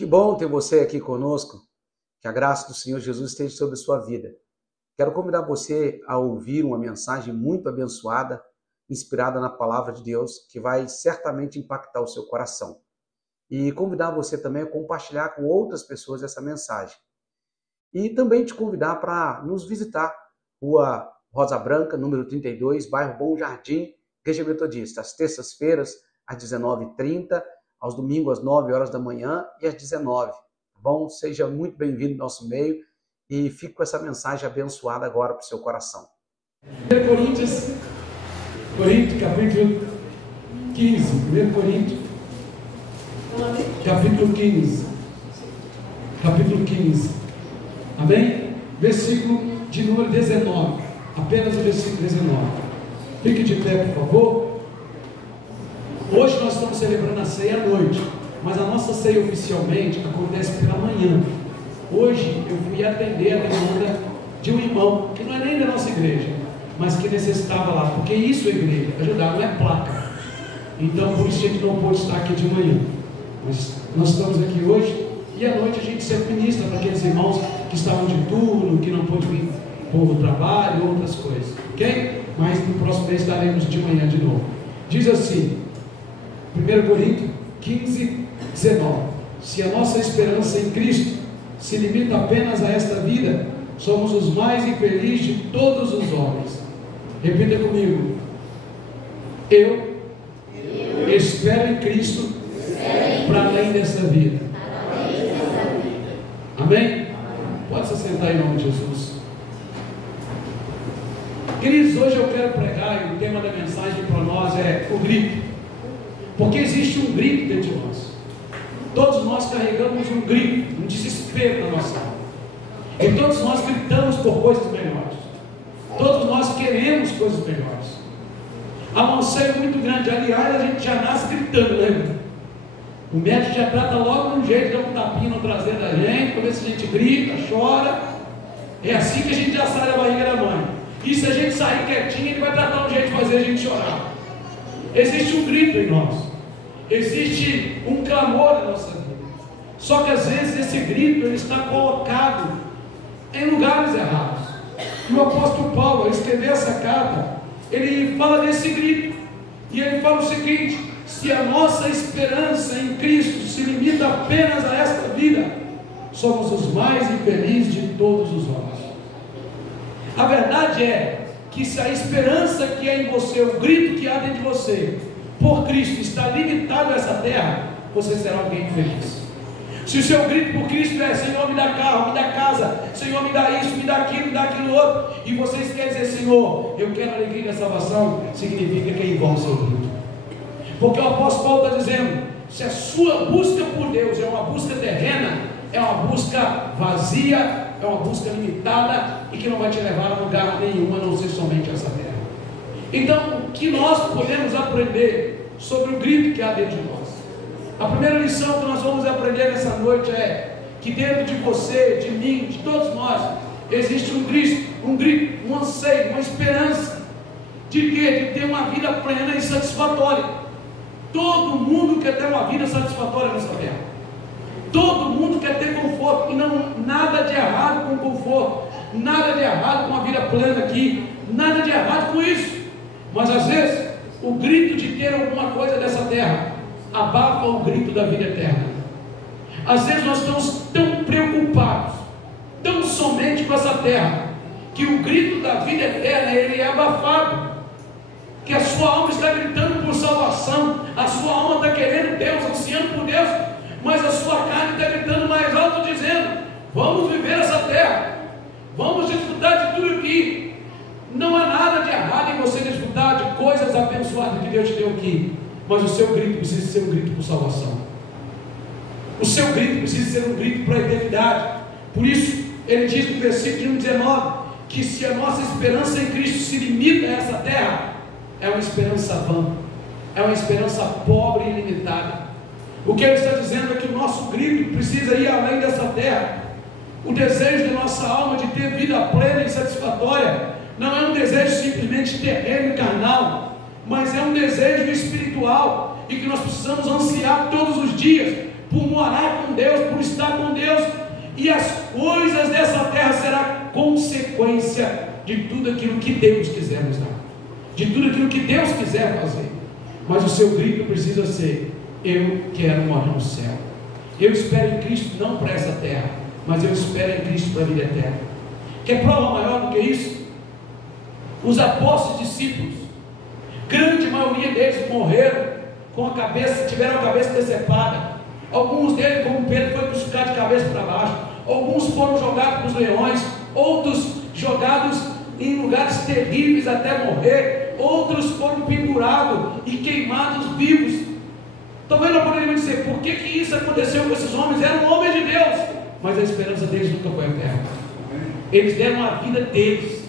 Que bom ter você aqui conosco. Que a graça do Senhor Jesus esteja sobre a sua vida. Quero convidar você a ouvir uma mensagem muito abençoada, inspirada na palavra de Deus, que vai certamente impactar o seu coração. E convidar você também a compartilhar com outras pessoas essa mensagem. E também te convidar para nos visitar, Rua Rosa Branca, número 32, bairro Bom Jardim, Igreja Metodista, às terças-feiras, às 19h30, aos domingos, às 9 horas da manhã e às 19h. Tá bom? Seja muito bem-vindo ao nosso meio e fique com essa mensagem abençoada agora para o seu coração. 1 Coríntios, capítulo 15. 1 Coríntios, capítulo 15. Capítulo 15. Amém? Versículo de número 19. Apenas o versículo 19. Fique de pé, por favor. Hoje nós estamos celebrando a ceia à noite, mas a nossa ceia oficialmente acontece pela manhã. Hoje eu fui atender a demanda de um irmão, que não é nem da nossa igreja, mas que necessitava lá, porque isso é igreja, ajudar, não é placa. Então por isso a gente não pôde estar aqui de manhã, mas nós estamos aqui hoje, e à noite a gente sempre ministra para aqueles irmãos que estavam de turno, que não pôde vir por trabalho, outras coisas, ok? Mas no próximo mês estaremos de manhã de novo. Diz assim, 1 Coríntios 15, 19: se a nossa esperança em Cristo se limita apenas a esta vida, somos os mais infelizes de todos os homens. Repita comigo: eu espero em Cristo para além dessa vida. Amém? Pode se sentar em nome de Jesus. Queridos, hoje eu quero pregar, e o tema da mensagem para nós é o grito. Porque existe um grito dentro de nós. Todos nós carregamos um grito, um desespero na nossa alma. E todos nós gritamos por coisas melhores. Todos nós queremos coisas melhores. Há um anseio muito grande. Aliás, a gente já nasce gritando, né? O médico já trata logo de um jeito, dá um tapinha no traseiro da gente, para ver se a gente grita, chora. É assim que a gente já sai da barriga da mãe. E se a gente sair quietinho, ele vai tratar um jeito de fazer a gente chorar. Existe um grito em nós. Existe um clamor na nossa vida. Só que às vezes esse grito ele está colocado em lugares errados. E o apóstolo Paulo, ao escrever essa carta, ele fala desse grito. E ele fala o seguinte: se a nossa esperança em Cristo se limita apenas a esta vida, somos os mais infelizes de todos os homens. A verdade é que se a esperança que é em você, o grito que há dentro de você, por Cristo, está limitado a essa terra, você será alguém feliz. Se o seu grito por Cristo é: Senhor, me dá carro, me dá casa, Senhor, me dá isso, me dá aquilo outro, e vocês querem dizer: Senhor, eu quero a alegria da salvação, significa que é igual ao seu grito. Porque o apóstolo Paulo está dizendo: se a sua busca por Deus é uma busca terrena, é uma busca vazia, é uma busca limitada e que não vai te levar a lugar nenhum a não ser somente essa terra. Então, o que nós podemos aprender sobre o grito que há dentro de nós? A primeira lição que nós vamos aprender nessa noite é que dentro de você, de mim, de todos nós, existe um grito, um anseio, uma esperança de quê? De ter uma vida plena e satisfatória. Todo mundo quer ter uma vida satisfatória nessa terra. Todo mundo quer ter conforto, e não nada de errado com conforto, nada de errado com a vida plena aqui, nada de errado com isso. Mas às vezes o grito de ter alguma coisa dessa terra abafa o grito da vida eterna. Às vezes nós estamos tão preocupados, tão somente com essa terra, que o grito da vida eterna ele é abafado. Que a sua alma está gritando por salvação, a sua alma está querendo Deus, ansiando por Deus, mas a sua carne está gritando mais alto, dizendo: vamos viver essa terra, vamos desfrutar de tudo aqui. Não há nada de errado em você desfrutar de coisas abençoadas que Deus te deu aqui, mas o seu grito precisa ser um grito por salvação. O seu grito precisa ser um grito para a eternidade. Por isso ele diz no versículo 19 que se a nossa esperança em Cristo se limita a essa terra, é uma esperança vã, é uma esperança pobre e limitada. O que ele está dizendo é que o nosso grito precisa ir além dessa terra. O desejo da nossa alma de ter vida plena e satisfatória não é um desejo simplesmente terreno e carnal, mas é um desejo espiritual, e que nós precisamos ansiar todos os dias por morar com Deus, por estar com Deus, e as coisas dessa terra serão consequência de tudo aquilo que Deus quiser nos dar, de tudo aquilo que Deus quiser fazer. Mas o seu grito precisa ser: eu quero morar no céu. Eu espero em Cristo não para essa terra, mas eu espero em Cristo para a vida eterna. Quer prova maior do que isso? Os apóstolos discípulos, grande maioria deles morreram com a cabeça, tiveram a cabeça decepada. Alguns deles, como Pedro, foi crucificado de cabeça para baixo. Alguns foram jogados para os leões, outros jogados em lugares terríveis até morrer, outros foram pendurados e queimados vivos. Talvez nós poderíamos dizer: por que isso aconteceu com esses homens? Eram homens de Deus, mas a esperança deles nunca foi a terra. Eles deram a vida deles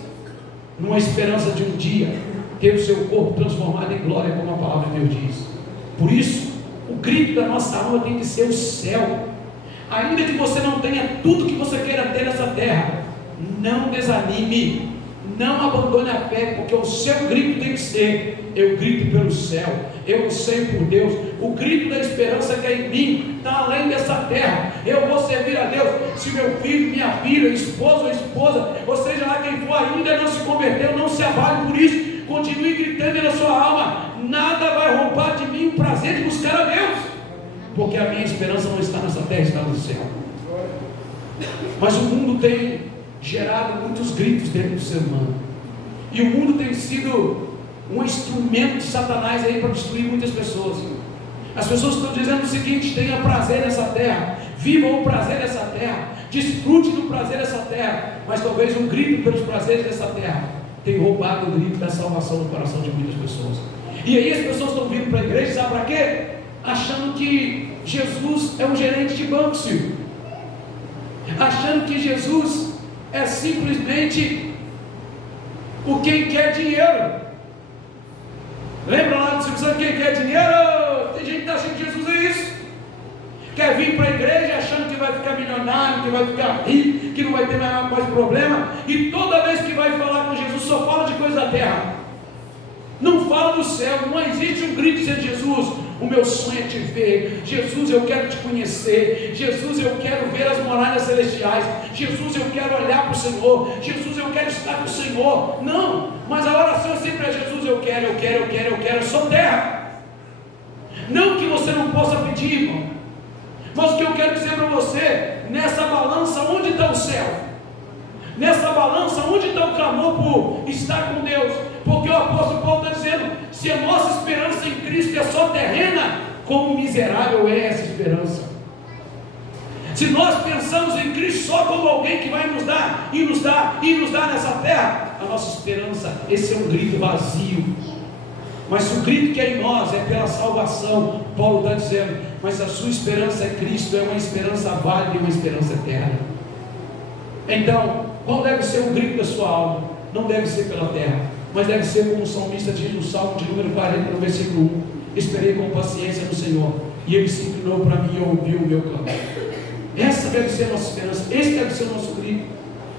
numa esperança de um dia ter o seu corpo transformado em glória, como a palavra de Deus diz. Por isso, o grito da nossa alma tem que ser o céu. Ainda que você não tenha tudo que você queira ter nessa terra, não desanime, não abandone a fé, porque o seu grito tem que ser: eu grito pelo céu, eu sei por Deus. O grito da esperança que é em mim está além dessa terra. Eu vou servir a Deus. Se meu filho, minha filha, esposo ou esposa, ou seja lá quem for, ainda não se converteu, não se abale por isso. Continue gritando na sua alma: nada vai roubar de mim o prazer de buscar a Deus, porque a minha esperança não está nessa terra, está no céu. Mas o mundo tem gerado muitos gritos dentro do ser humano, e o mundo tem sido um instrumento de Satanás aí para destruir muitas pessoas. As pessoas estão dizendo o seguinte: tenha prazer nessa terra, viva o prazer dessa terra, desfrute do prazer dessa terra. Mas talvez um grito pelos prazeres dessa terra tenha roubado o grito da salvação no coração de muitas pessoas. E aí as pessoas estão vindo para a igreja, sabe para quê? Achando que Jesus é um gerente de banco, Silvio. Achando que Jesus é simplesmente o quem quer dinheiro. Lembra lá do Silvio Santos, quem quer dinheiro? Tem gente que está achando que Jesus é isso. Quer vir para a igreja achando que vai ficar milionário, que vai ficar rico, que não vai ter mais problema, e toda vez que vai falar com Jesus só fala de coisa da terra, não fala do céu. Não existe um grito dizendo: Jesus, o meu sonho é te ver. Jesus, eu quero te conhecer. Jesus, eu quero ver as muralhas celestiais. Jesus, eu quero olhar para o Senhor. Jesus, eu quero estar com o Senhor. Não, mas a oração sempre é: Jesus, eu quero, eu quero, eu quero, eu quero. Eu sou terra. Não que você não possa pedir, irmão, mas o que eu quero dizer para você: nessa balança, onde está o céu? Nessa balança, onde está o clamor por estar com Deus? Porque o apóstolo Paulo está dizendo: se a nossa esperança em Cristo é só terrena, como miserável é essa esperança. Se nós pensamos em Cristo só como alguém que vai nos dar, e nos dar, e nos dar nessa terra, a nossa esperança, esse é um grito vazio. Mas se o grito que é em nós é pela salvação, Paulo está dizendo: mas se a sua esperança é Cristo, é uma esperança válida e uma esperança eterna. Então, qual deve ser o grito da sua alma? Não deve ser pela terra, mas deve ser como o salmista diz no Salmo de número 40, no versículo 1: esperei com paciência no Senhor, e Ele se inclinou para mim e ouviu o meu clamor. Essa deve ser a nossa esperança, esse deve ser o nosso grito.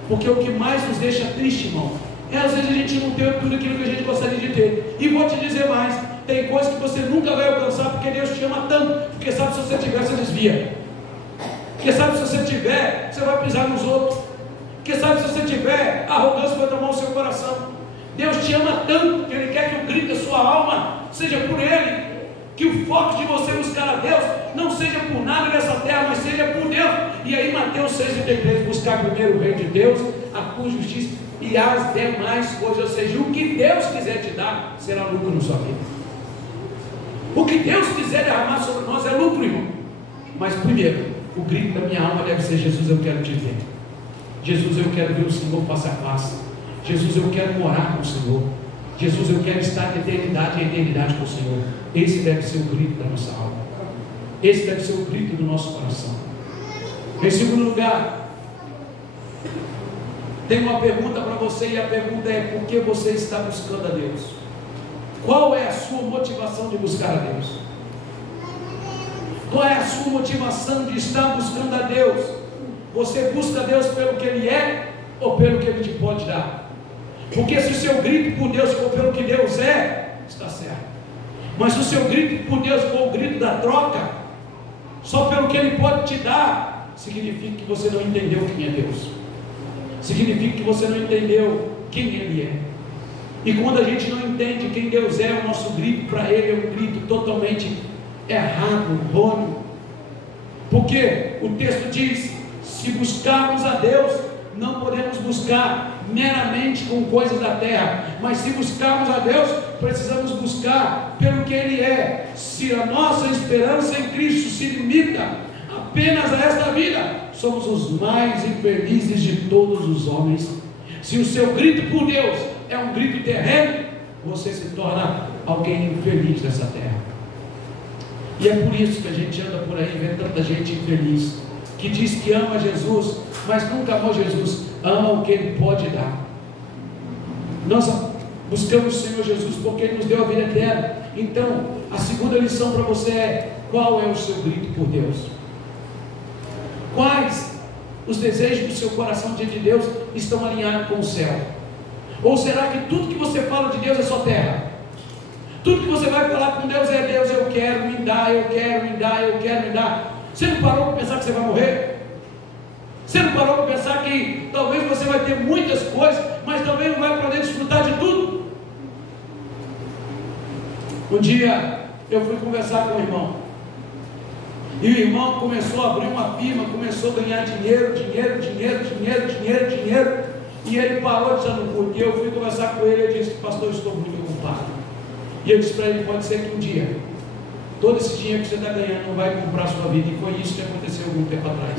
Porque o que mais nos deixa triste, irmão, é às vezes a gente não ter tudo aquilo que a gente gostaria de ter. E vou te dizer mais: tem coisas que você nunca vai alcançar, porque Deus te ama tanto, porque sabe, se você tiver, você desvia. Porque sabe, se você tiver, você vai pisar nos outros. Porque sabe, se você tiver, a arrogância vai tomar o seu coração. Deus te ama tanto que Ele quer que o grito da sua alma seja por Ele, que o foco de você buscar a Deus não seja por nada nessa terra, mas seja por Deus. E aí Mateus 6,33: buscar primeiro o reino de Deus, a tua justiça, e as demais coisas, ou seja, o que Deus quiser te dar será lucro na sua vida. O que Deus quiser derramar sobre nós é lucro, irmão. Mas primeiro, o grito da minha alma deve ser: Jesus, eu quero te ver. Jesus, eu quero ver o Senhor face a face. Jesus, eu quero morar com o Senhor. Jesus, eu quero estar de eternidade em eternidade com o Senhor. Esse deve ser o grito da nossa alma. Esse deve ser o grito do nosso coração. Em segundo lugar, tem uma pergunta para você, e a pergunta é: por que você está buscando a Deus? Qual é a sua motivação de buscar a Deus? Qual é a sua motivação de estar buscando a Deus? Você busca a Deus pelo que Ele é ou pelo que Ele te pode dar? Porque se o seu grito por Deus for pelo que Deus é, está certo. Mas se o seu grito por Deus for o grito da troca, só pelo que Ele pode te dar, significa que você não entendeu quem é Deus, significa que você não entendeu quem Ele é. E quando a gente não entende quem Deus é, o nosso grito para Ele é um grito totalmente errado, errôneo. Porque o texto diz: se buscarmos a Deus, não podemos buscar meramente com coisas da terra, mas se buscarmos a Deus, precisamos buscar pelo que Ele é. Se a nossa esperança em Cristo se limita apenas a esta vida, somos os mais infelizes de todos os homens. Se o seu grito por Deus é um grito terreno, você se torna alguém infeliz dessa terra. E é por isso que a gente anda por aí vendo tanta gente infeliz, que diz que ama Jesus, mas nunca amou Jesus, ama o que Ele pode dar. Nós buscamos o Senhor Jesus porque Ele nos deu a vida eterna. Então, a segunda lição para você é: qual é o seu grito por Deus? Quais os desejos do seu coração diante de Deus estão alinhados com o céu? Ou será que tudo que você fala de Deus é só terra? Tudo que você vai falar com Deus é: Deus, eu quero, me dá, eu quero, me dá, eu quero, me dá. Você não parou para pensar que você vai morrer? Você não parou para pensar que talvez você vai ter muitas coisas, mas também não vai poder desfrutar de tudo? Um dia eu fui conversar com o irmão, e o irmão começou a abrir uma firma, começou a ganhar dinheiro, e ele parou de estar no culto. E eu fui conversar com ele, e ele disse: pastor, eu estou muito ocupado. E eu disse para ele: pode ser que um dia todo esse dinheiro que você está ganhando não vai comprar a sua vida. E foi isso que aconteceu algum tempo atrás.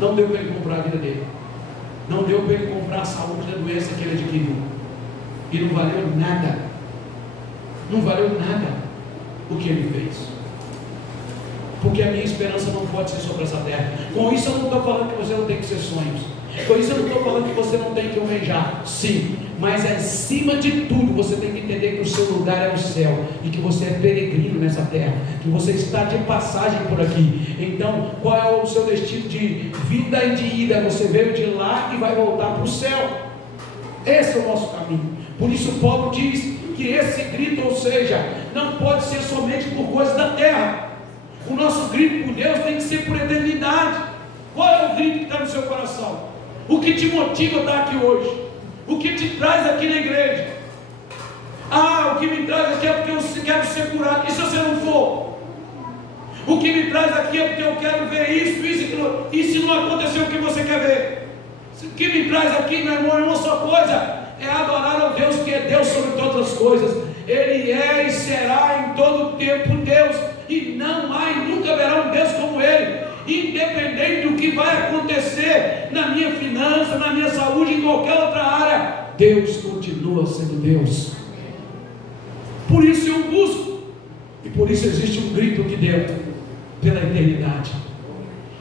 Não deu para ele comprar a vida dele, não deu para ele comprar a saúde da doença que ele adquiriu, e não valeu nada, não valeu nada o que ele fez. Porque a minha esperança não pode ser sobre essa terra. Com isso eu não estou falando que você não tem que ser sonhos, com isso eu não estou falando que você não tem que almejar, sim, mas acima de tudo você tem que entender que o seu lugar é o céu, e que você é peregrino nessa terra, que você está de passagem por aqui. Então, qual é o seu destino de vida e de ida? Você veio de lá e vai voltar para o céu. Esse é o nosso caminho. Por isso Paulo diz que esse grito, ou seja, não pode ser somente por coisas da terra. O nosso grito por Deus tem que ser por eternidade. Qual é o grito que está no seu coração? O que te motiva a estar aqui hoje? O que te traz aqui na igreja? Ah, o que me traz aqui é porque eu quero ser curado. E se você não for? O que me traz aqui é porque eu quero ver isso, isso, aquilo. E se não acontecer o que você quer ver? O que me traz aqui, meu irmão, é uma só coisa: é adorar ao Deus que é Deus sobre todas as coisas. Ele é e será em todo o tempo Deus, e não há e nunca haverá um Deus como Ele. Independente do que vai acontecer na minha finança, na minha saúde, em qualquer outra área, Deus continua sendo Deus. Por isso eu busco, e por isso existe um grito aqui dentro, pela eternidade.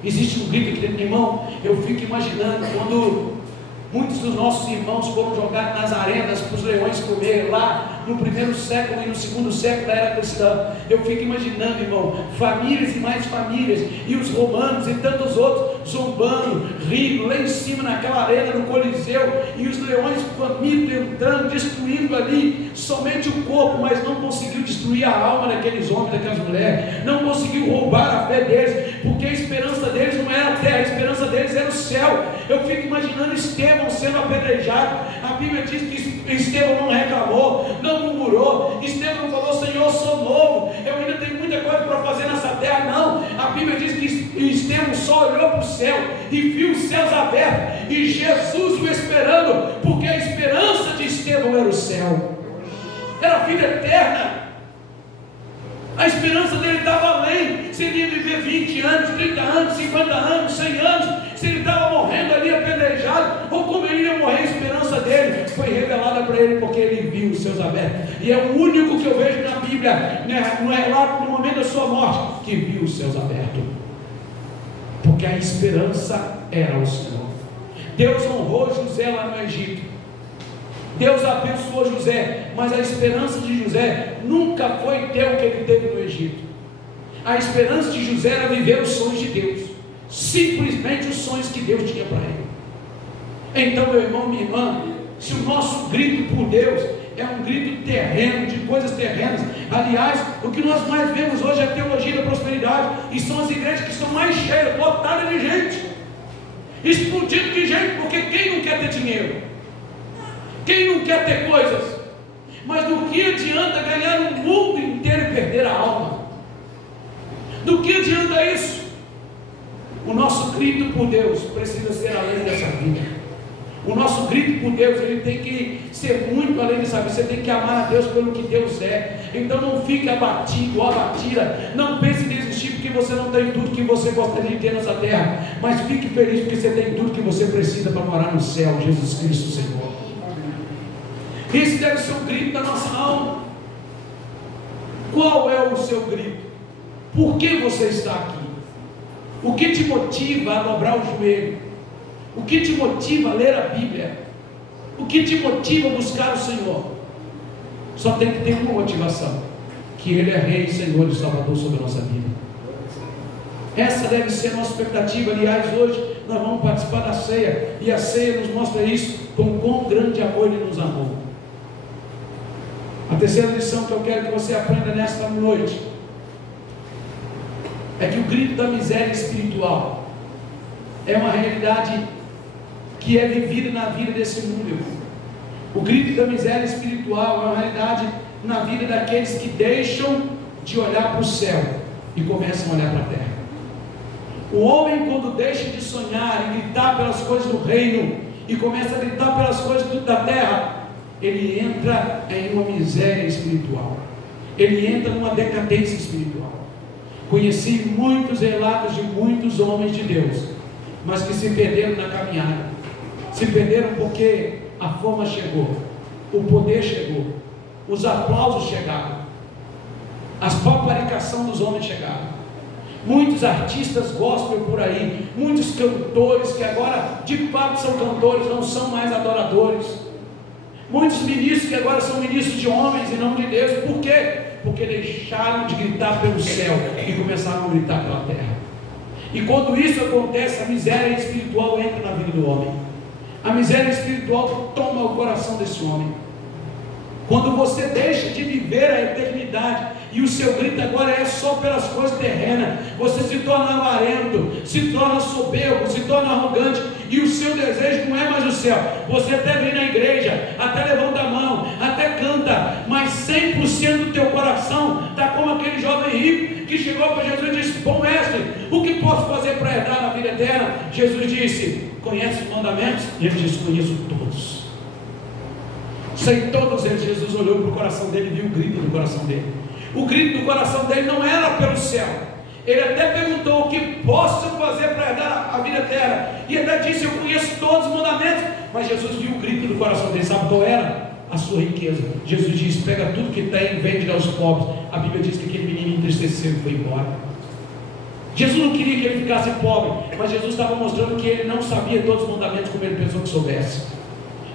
Existe um grito aqui dentro, irmão. Eu fico imaginando quando muitos dos nossos irmãos foram jogados nas arenas para os leões comerem lá no primeiro século e no segundo século da era cristã. Eu fico imaginando, irmão, famílias e mais famílias, e os romanos e tantos outros zombando, rindo lá em cima naquela arena no Coliseu, e os leões famintos entrando, destruindo ali somente o corpo, mas não conseguiu destruir a alma daqueles homens, daquelas mulheres, não conseguiu roubar a fé deles, porque a esperança deles não era a terra, a esperança deles era o céu. Eu fico imaginando Estevão sendo apedrejado. A Bíblia diz que Estevão não reclamou, não murmurou. Estevão não falou: Senhor, eu sou novo, eu ainda tenho muita coisa para fazer nessa terra. Não, a Bíblia diz que Estevão só olhou para o céu e viu os céus abertos, e Jesus o esperando, porque a esperança de Estevão era o céu, era a vida eterna. A esperança dele estava além. Se ele ia viver 20 anos, 30 anos, 50 anos, 100 anos, se ele estava morrendo ali apedrejado, ou como ele ia morrer, a esperança dele foi revelada para ele, porque ele viu os céus abertos. E é o único que eu vejo na Bíblia, no relato, no momento da sua morte, que viu os céus abertos, porque a esperança era o Senhor. Deus honrou José lá no Egito, Deus abençoou José, mas a esperança de José nunca foi ter o que ele teve no Egito. A esperança de José era viver os sonhos de Deus, simplesmente os sonhos que Deus tinha para ele. Então, meu irmão, minha irmã, se o nosso grito por Deus é um grito terreno, de coisas terrenas, Aliás, o que nós mais vemos hoje é a teologia da prosperidade, e são as igrejas que estão mais cheias, lotadas de gente, explodindo de gente, porque quem não quer ter dinheiro? Quem não quer ter coisas? Mas do que adianta ganhar o mundo inteiro e perder a alma? Do que adianta isso? O nosso grito por Deus precisa ser além dessa vida. O nosso grito por Deus, ele tem que ser muito além dessa vida. Você tem que amar a Deus pelo que Deus é. Então não fique abatido ou abatida. Não pense em desistir porque você não tem tudo que você gostaria de ter nessa terra. Mas fique feliz porque você tem tudo que você precisa para morar no céu, Jesus Cristo Senhor. Esse deve ser o grito da nossa alma. Qual é o seu grito? Por que você está aqui? O que te motiva a dobrar o joelho? O que te motiva a ler a Bíblia? O que te motiva a buscar o Senhor? Só tem que ter uma motivação: que Ele é Rei, Senhor e Salvador sobre a nossa vida. Essa deve ser a nossa expectativa. Aliás, hoje nós vamos participar da ceia, e a ceia nos mostra isso, com quão grande amor Ele nos amou. A terceira lição que eu quero que você aprenda nesta noite é que o grito da miséria espiritual é uma realidade que é vivida na vida desse mundo. O grito da miséria espiritual é uma realidade na vida daqueles que deixam de olhar para o céu e começam a olhar para a terra. O homem, quando deixa de sonhar e gritar pelas coisas do reino e começa a gritar pelas coisas da terra, ele entra em uma miséria espiritual, ele entra numa decadência espiritual. Conheci muitos relatos de muitos homens de Deus, mas que se perderam na caminhada. Se perderam porque a fama chegou, o poder chegou, os aplausos chegaram, as paparicação dos homens chegaram. Muitos artistas gospel por aí, muitos cantores que agora de fato são cantores, não são mais adoradores. Muitos ministros que agora são ministros de homens e não de Deus. Por quê? Porque deixaram de gritar pelo céu e começaram a gritar pela terra. E quando isso acontece, a miséria espiritual entra na vida do homem. A miséria espiritual toma o coração desse homem. Quando você deixa de viver a eternidade e o seu grito agora é só pelas coisas terrenas, você se torna avarento, se torna soberbo, se torna arrogante, e o seu desejo não é mais o céu. Você até vem na igreja, até levanta a mão, até canta, mas 100% do teu coração está como aquele jovem rico que chegou para Jesus e disse: bom mestre, o que posso fazer para herdar na vida eterna? Jesus disse: conhece os mandamentos? E ele disse: conheço todos. Sei todos eles. Jesus olhou para o coração dele e viu o grito do coração dele. O grito do coração dele não era pelo céu. Ele até perguntou: o que posso fazer para herdar a vida eterna? E até disse: eu conheço todos os mandamentos. Mas Jesus viu o grito do coração dele. Sabe qual era? A sua riqueza. Jesus disse: pega tudo que tem e vende aos pobres. A Bíblia diz que aquele menino entristeceu e foi embora. Jesus não queria que ele ficasse pobre, mas Jesus estava mostrando que ele não sabia todos os mandamentos como ele pensou que soubesse.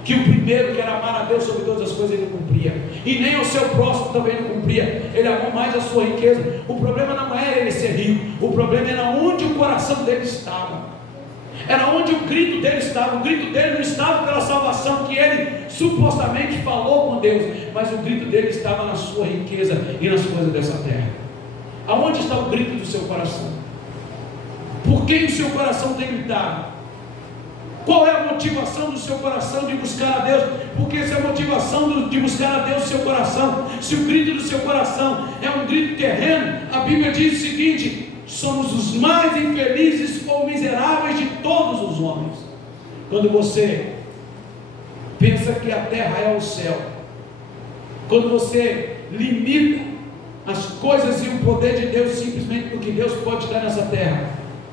Que o primeiro, que era amar a Deus sobre todas as coisas, ele não cumpria, e nem ao seu próximo também não cumpria. Ele amou mais a sua riqueza. O problema não era ele ser rico, o problema era onde o coração dele estava, era onde o grito dele estava. O grito dele não estava pela salvação que ele supostamente falou com Deus, mas o grito dele estava na sua riqueza e nas coisas dessa terra. Aonde está o grito do seu coração? Por quem o seu coração tem gritado? Qual é a motivação do seu coração de buscar a Deus? Porque se a motivação de buscar a Deus do seu coração, se o grito do seu coração é um grito terreno, a Bíblia diz o seguinte: somos os mais infelizes ou miseráveis de todos os homens. Quando você pensa que a terra é o céu, quando você limita as coisas e o poder de Deus simplesmente porque Deus pode dar nessa terra,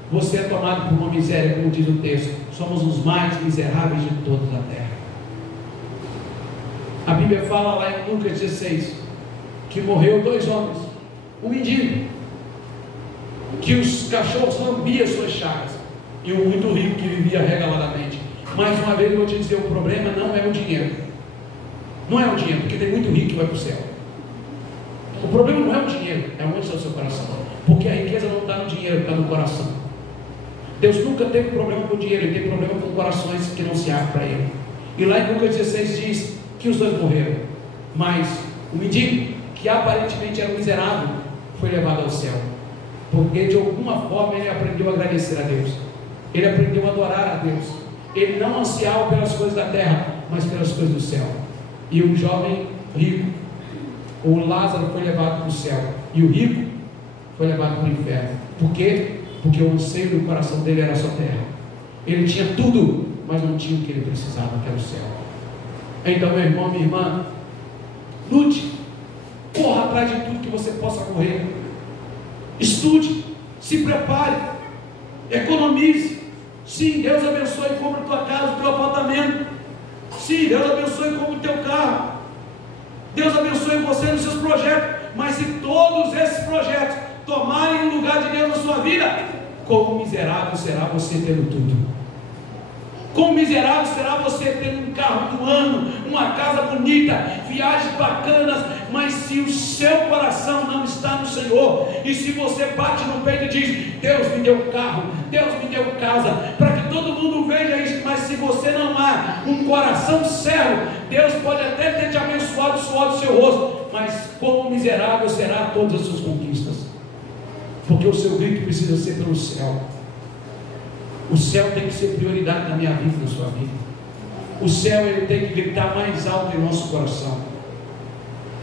você é tomado por uma miséria, como diz o texto. Somos os mais miseráveis de toda a terra. A Bíblia fala lá em Lucas 16 que morreu 2 homens, um mendigo que os cachorros lambiam suas chagas, e um muito rico que vivia regaladamente. Mais uma vez eu vou te dizer: o problema não é o dinheiro. Não é o dinheiro, porque tem muito rico que vai para o céu. O problema não é o dinheiro, é onde está o seu coração. Porque a riqueza não está no dinheiro, está no coração. Deus nunca teve problema com o dinheiro, Ele tem problema com corações que não se abrem para Ele. E lá em Lucas 16 diz que os 2 morreram, mas o mendigo, que aparentemente era um miserável, foi levado ao céu, porque de alguma forma ele aprendeu a agradecer a Deus, ele aprendeu a adorar a Deus, ele não ansiava pelas coisas da terra, mas pelas coisas do céu. E o jovem rico, o Lázaro, foi levado para o céu, e o rico foi levado para o inferno. Por quê? Porque o anseio do coração dele era só terra. Ele tinha tudo, mas não tinha o que ele precisava, que era o céu. Então, meu irmão, minha irmã, lute, corra atrás de tudo que você possa correr, estude, se prepare, economize. Sim, Deus abençoe e compra a tua casa, o teu apartamento. Sim, Deus abençoe e compra o teu carro. Deus abençoe você nos seus projetos. Mas se todos esses projetos tomarem o lugar de Deus na sua vida, como miserável será você tendo tudo. Como miserável será você tendo um carro do ano, uma casa bonita, viagens bacanas, mas se o seu coração não está no Senhor, e se você bate no peito e diz: Deus me deu carro, Deus me deu casa, para que todo mundo veja isso, mas se você não há um coração sério, Deus pode até ter te abençoado o suor do seu rosto, mas como miserável será todas as suas conquistas, porque o seu grito precisa ser pelo céu. O céu tem que ser prioridade na minha vida, na sua vida. O céu, ele tem que gritar mais alto em nosso coração.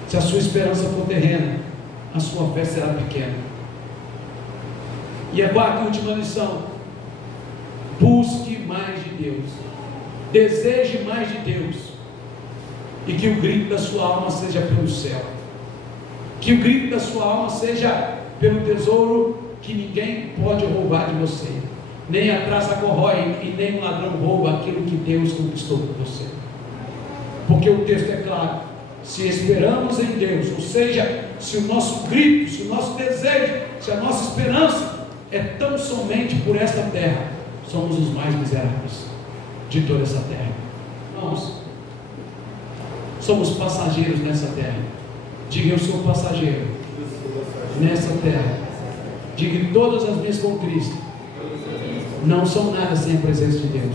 Se a sua esperança for terrena, a sua fé será pequena. E a quarta e última lição: busque mais de Deus, deseje mais de Deus, e que o grito da sua alma seja pelo céu, que o grito da sua alma seja pelo tesouro que ninguém pode roubar de você. Nem a traça corrói e nem o ladrão rouba aquilo que Deus conquistou por você. Porque o texto é claro: se esperamos em Deus, ou seja, se o nosso grito, se o nosso desejo, se a nossa esperança é tão somente por esta terra, somos os mais miseráveis de toda essa terra. Irmãos, somos passageiros nessa terra. Diga: eu sou passageiro nessa terra. Diga: todas as minhas conquistas não são nada sem a presença de Deus.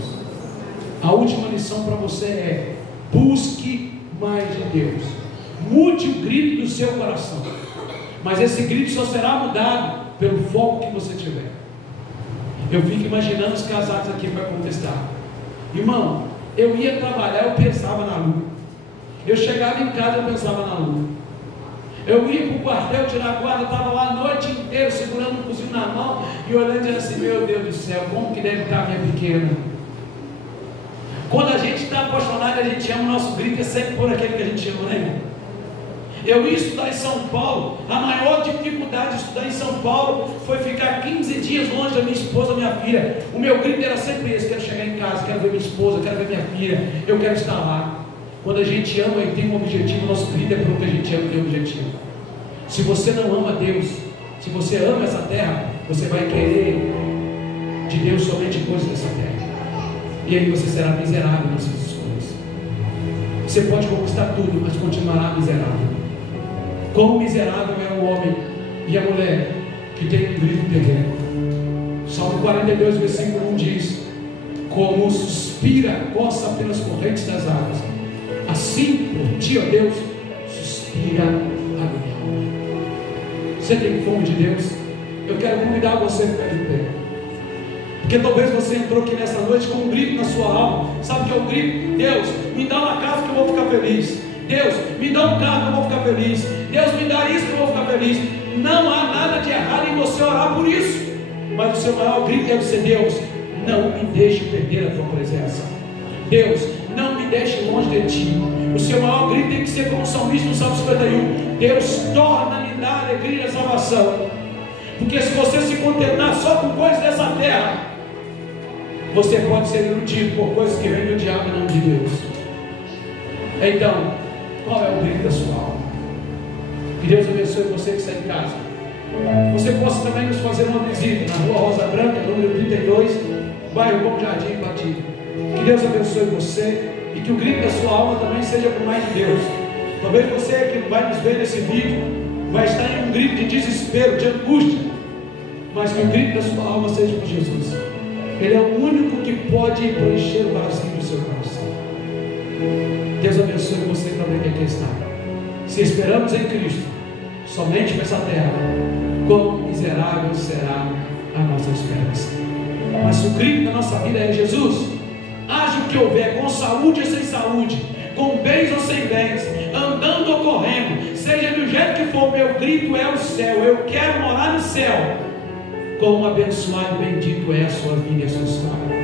A última lição para você é: busque mais de Deus. Mude o grito do seu coração, mas esse grito só será mudado pelo foco que você tiver. Eu fico imaginando os casados aqui para contestar. Irmão, eu ia trabalhar, eu pensava na lua. Eu chegava em casa, eu pensava na lua. Eu ia para o quartel tirar a guarda, estava lá a noite inteira segurando um fuzil na mão e olhando e dizendo assim: meu Deus do céu, como que deve estar a minha pequena. Quando a gente está apaixonado, a gente ama, o nosso grito é sempre por aquele que a gente ama, né, irmão? Eu ia estudar em São Paulo. A maior dificuldade de estudar em São Paulo foi ficar 15 dias longe da minha esposa, minha filha. O meu grito era sempre esse: quero chegar em casa, quero ver minha esposa, quero ver minha filha, eu quero estar lá. Quando a gente ama e tem um objetivo, nosso grito é pelo que a gente ama e tem um objetivo. Se você não ama Deus, se você ama essa terra, você vai querer de Deus somente coisas dessa terra, e aí você será miserável nas suas escolhas. Você pode conquistar tudo, mas continuará miserável. Quão miserável é o homem e a mulher que tem um grito terreno. Salmo 42, versículo 1 diz: como suspira a coça pelas correntes das águas, assim por ti, ó Deus, suspira a minha alma. Você tem fome de Deus? Eu quero convidar você a ficar de pé, porque talvez você entrou aqui nessa noite com um grito na sua alma. Sabe o que é um grito? Deus, me dá uma casa que eu vou ficar feliz. Deus, me dá um carro que eu vou ficar feliz. Deus, me dá isso que eu vou ficar feliz. Não há nada de errado em você orar por isso, mas o seu maior grito deve ser: Deus, não me deixe perder a tua presença. Deus, não me deixe longe de ti. O seu maior grito tem que ser como o salmista no Salmo 51: Deus, torna-me dar alegria e salvação. Porque se você se contentar só com coisas dessa terra, você pode ser iludido por coisas que vêm do diabo e não de Deus. Então, qual é o grito da sua alma? Que Deus abençoe você que está em casa. Você possa também nos fazer uma visita na Rua Rosa Branca, número 32, bairro Bom Jardim, Batido. Que Deus abençoe você e que o grito da sua alma também seja por mais de Deus. Talvez você que vai nos ver nesse vídeo vai estar em um grito de desespero, de angústia, mas que o grito da sua alma seja por Jesus. Ele é o único que pode preencher o vazio do seu coração. Deus abençoe você também que aqui está. Se esperamos em Cristo, somente nessa terra, quão miserável será a nossa esperança. Mas o grito da nossa vida é: Jesus, haja o que houver, com saúde ou sem saúde, com bens ou sem bens, andando ou correndo, seja do jeito que for, meu grito é o céu. Eu quero morar no céu. Como abençoado e bendito é a sua vida e a sua história.